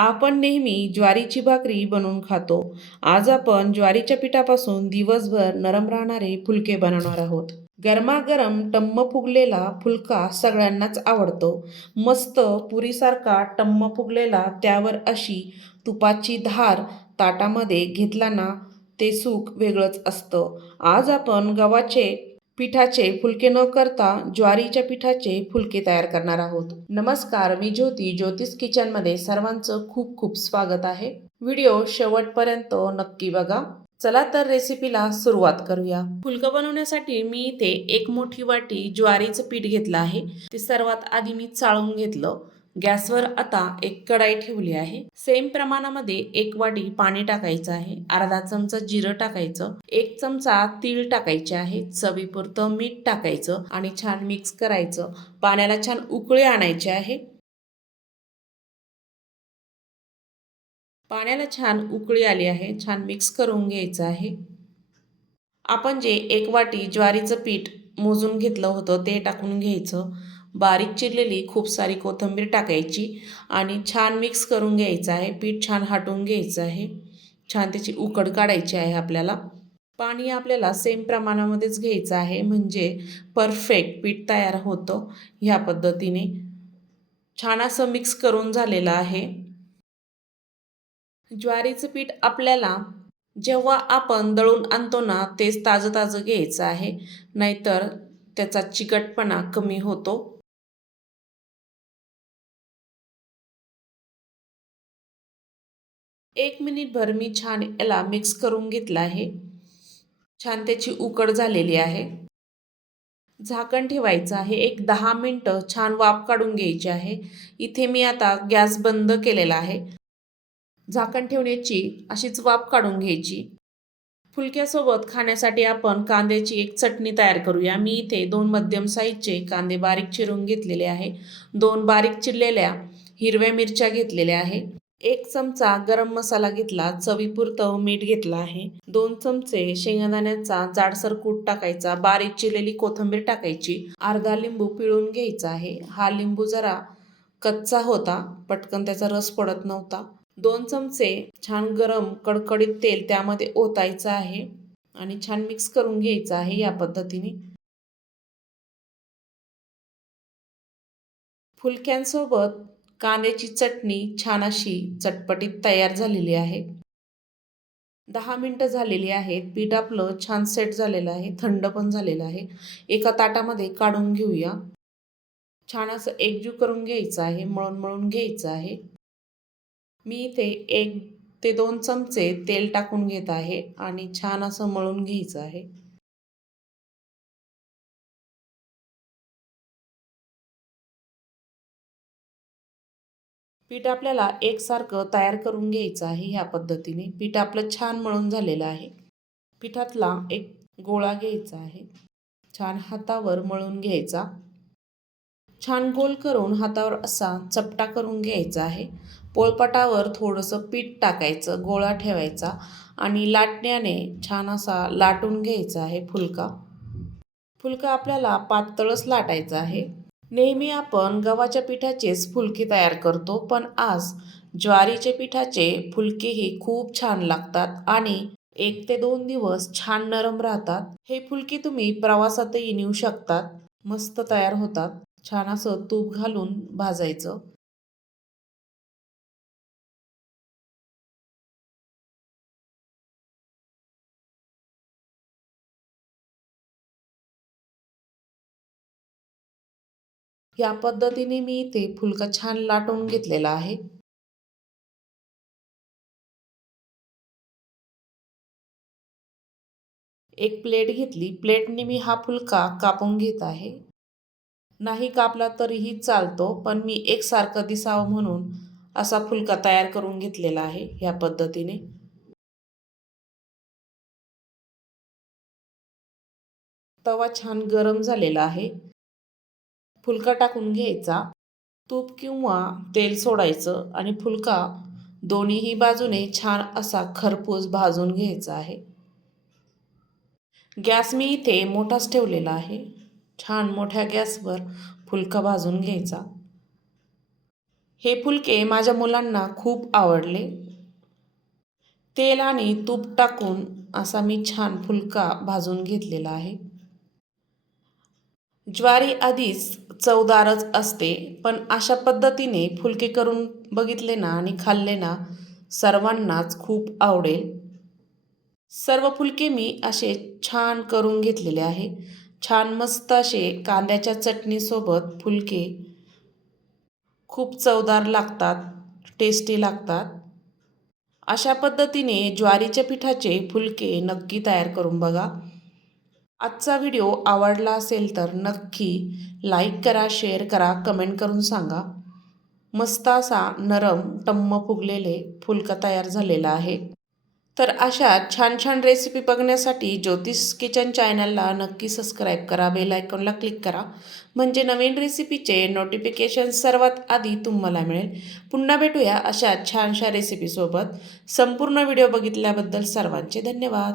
आपण नेहमी ज्वारीची भाकरी बनवून खातो. आज आपण ज्वारीच्या पिठापासून दिवसभर नरम राहणारे फुलके बनवणार आहोत. गरमागरम टम्म फुगलेला फुलका सगळ्यांनाच आवडतो. मस्त पुरीसारखा टम्म फुगलेला त्यावर अशी तुपाची धार ताटामध्ये घेतला ना ते सुख वेगळंच असतं. आज आपण गव्हाचे पिठाचे फुलके न करता ज्वारीच्या पिठाचे फुलके तयार करणार आहोत. नमस्कार मी ज्योती. ज्योतिष किचनमध्ये सर्वांचं खूप खूप स्वागत आहे. व्हिडिओ शेवटपर्यंत नक्की बघा. चला तर रेसिपीला सुरुवात करूया. फुलकं बनवण्यासाठी मी इथे एक मोठी वाटी ज्वारीचं पीठ घेतलं आहे. ते सर्वात आधी मी चाळून घेतलं. गॅसवर आता एक कढाई ठेवली आहे. सेम प्रमाणामध्ये एक वाटी पाणी टाकायचं आहे. अर्धा चमचा जिरं टाकायचं. एक चमचा तीळ टाकायचे आहे. चवीपुरतं मीठ टाकायचं आणि छान मिक्स करायचं. पाण्याला छान उकळी आणायचे आहे. पाण्याला छान उकळी आली आहे. छान मिक्स करून घ्यायचं आहे. आपण जे एक वाटी ज्वारीचं पीठ मोजून घेतलं होतं ते टाकून घ्यायचं. बारीक चिरलेली खूप सारी कोथिंबीर टाकायची आणि छान मिक्स करून घ्यायचं आहे. पीठ छान हाटून घ्यायचं आहे. छान त्याची उकड काढायची आहे आपल्याला. पाणी आपल्याला सेम प्रमाणामध्येच घ्यायचं आहे. म्हणजे परफेक्ट पीठ तयार होतं ह्या पद्धतीने. छान असं मिक्स करून झालेलं आहे. ज्वारीचं पीठ आपल्याला जेव्हा आपण दळून आणतो ना तेच ताजं ताजं घ्यायचं आहे. नाहीतर त्याचा चिकटपणा कमी होतो. एक मिनिटभर मी छान याला मिक्स करून घेतला आहे. छान त्याची उकड झालेली आहे. झाकण ठेवायचं आहे. एक दहा मिनटं छान वाफ काढून घ्यायची आहे. इथे मी आता गॅस बंद केलेला आहे. झाकण ठेवण्याची अशीच वाफ काढून घ्यायची. फुलक्यासोबत खाण्यासाठी आपण कांद्याची एक चटणी तयार करूया. मी इथे दोन मध्यम साईजचे कांदे बारीक चिरून घेतलेले आहे. दोन बारीक चिरलेल्या हिरव्या मिरच्या घेतलेल्या आहे. एक चमचा गरम मसाला घेतला चवीपुरतं मीठ घेतलं आहे. दोन चमचे शेंगदाण्याचा जाडसर कूट टाकायचा बारीक चिरलेली कोथिंबीर टाकायची अर्धा लिंबू पिळून घ्यायचा आहे. हा लिंबू जरा कच्चा होता पटकन त्याचा रस पडत नव्हता. दोन चमचे छान गरम कडकडीत तेल त्यामध्ये ओतायचं आहे आणि छान मिक्स करून घ्यायचं आहे या पद्धतीने. फुलक्यांसोबत कांद्याची चटणी छान अशी चटपटीत तयार झालेली आहे. दहा मिनटं झालेली आहेत. पीठ आपलं छान सेट झालेलं आहे. थंड पण झालेलं आहे. एका ताटामध्ये काढून घेऊया. छान असं एकजीव करून घ्यायचं आहे. मळून मळून घ्यायचं आहे. मी इथे एक ते दोन चमचे तेल टाकून घेत आहे आणि छान असं मळून घ्यायचं आहे. पीठ आपल्याला एकसारखं तयार करून घ्यायचं आहे ह्या पद्धतीने. पीठ आपलं छान मळून झालेलं आहे. पिठातला एक गोळा घ्यायचा आहे. छान हातावर मळून घ्यायचा. छान गोल करून हातावर असा चपटा करून घ्यायचा आहे. पोळपाटावर थोडंसं पीठ टाकायचं गोळा ठेवायचा आणि लाटण्याने छान असा लाटून घ्यायचा आहे फुलका. फुलका आपल्याला पातळच लाटायचा आहे. नेहमी आपण गव्हाच्या पिठाचेच फुलके तयार करतो पण आज ज्वारीच्या पिठाचे फुलकेही खूप छान लागतात आणि एक ते दोन दिवस छान नरम राहतात. हे फुलके तुम्ही प्रवासातही नेऊ शकतात मस्त तयार होतात. छान असं तूप घालून भाजायचं. या पद्धतीने मी इथे फुलका छान लाटून घेतलेला आहे. एक प्लेट घेतली. प्लेटने मी हा फुलका कापून घेत आहे. नाही कापला तरीही चालतो पण मी एकसारखं दिसावं म्हणून असा फुलका तयार करून घेतलेला आहे ह्या पद्धतीने. तवा छान गरम झालेला आहे. फुलका टाकून घ्यायचा तूप किंवा तेल सोडायचं आणि फुलका दोन्हीही बाजूने छान असा खरपूस भाजून घ्यायचा आहे. गॅस मी इथे मोठाच ठेवलेला आहे. छान मोठ्या गॅसवर फुलका भाजून घ्यायचा. हे फुलके माझ्या मुलांना खूप आवडले. तेल आणि तूप टाकून असा मी छान फुलका भाजून घेतलेला आहे. ज्वारी आधीच चवदारच असते पण अशा पद्धतीने फुलके करून बघितले ना आणि खाल्ले ना सर्वांनाच खूप आवडेल. सर्व फुलके मी असे छान करून घेतलेले आहे. छान मस्त असे कांद्याच्या चटणीसोबत फुलके खूप चवदार लागतात टेस्टी लागतात. अशा पद्धतीने ज्वारीच्या पिठाचे फुलके नक्की तयार करून बघा. आजचा व्हिडिओ आवडला असेल तर नक्की लाईक करा शेअर करा कमेंट करून सांगा. मस्त असा नरम टम्म फुगलेले फुलका तयार झालेला आहे. तर अशा छान छान रेसिपी बघण्यासाठी ज्योतिष किचन चॅनलला नक्की सबस्क्राईब करा बेल आयकॉनला क्लिक करा. म्हणजे नवीन रेसिपीचे नोटिफिकेशन सर्वात आधी तुम्हाला मिळेल. पुन्हा भेटूया अशा छानशा रेसिपीसोबत संपूर्ण व्हिडिओ बघितल्याबद्दल सर्वांचे धन्यवाद.